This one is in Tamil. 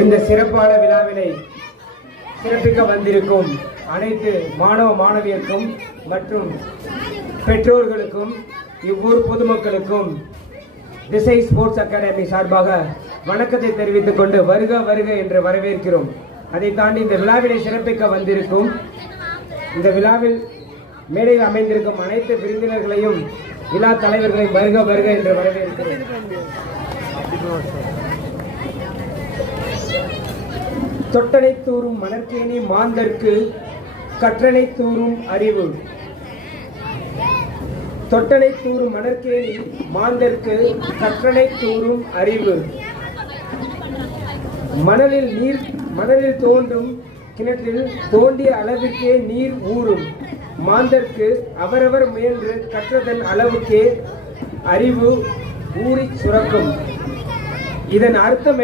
இந்த சிறப்பான விழாவினை சிறப்பிக்க வந்திருக்கும் அனைத்து மாணவ மாணவியருக்கும் மற்றும் பெற்றோர்களுக்கும் இவ்வூர் பொதுமக்களுக்கும் திசை ஸ்போர்ட்ஸ் அகாடமி சார்பாக வணக்கத்தை தெரிவித்துக் கொண்டு வருக வருக என்று வரவேற்கிறோம். அதை தாண்டி இந்த விழாவினை சிறப்பிக்க வந்திருக்கும் இந்த விழாவில் மேடையில் அமைந்திருக்கும் அனைத்து விருந்தினர்களையும் விழா தலைவர்களையும் வருக வருக என்று வரவேற்கிறோம். தொட்டனை தூரும் மணற்கேணி மாந்தர்க்கு கற்றனை தூரும் அறிவு. தொட்டனை தூரும் மணற்கேணி மாந்தர்க்கு கற்றனை தூரும் அறிவு. மணலில் தோன்றும் கிணற்றில் தோண்டிய அளவிற்கே நீர் ஊறும். மாந்தர்க்கு அவரவர் முயன்று கற்றதன் அளவுக்கே அறிவு ஊறி சுரக்கும். இதன் அர்த்தம்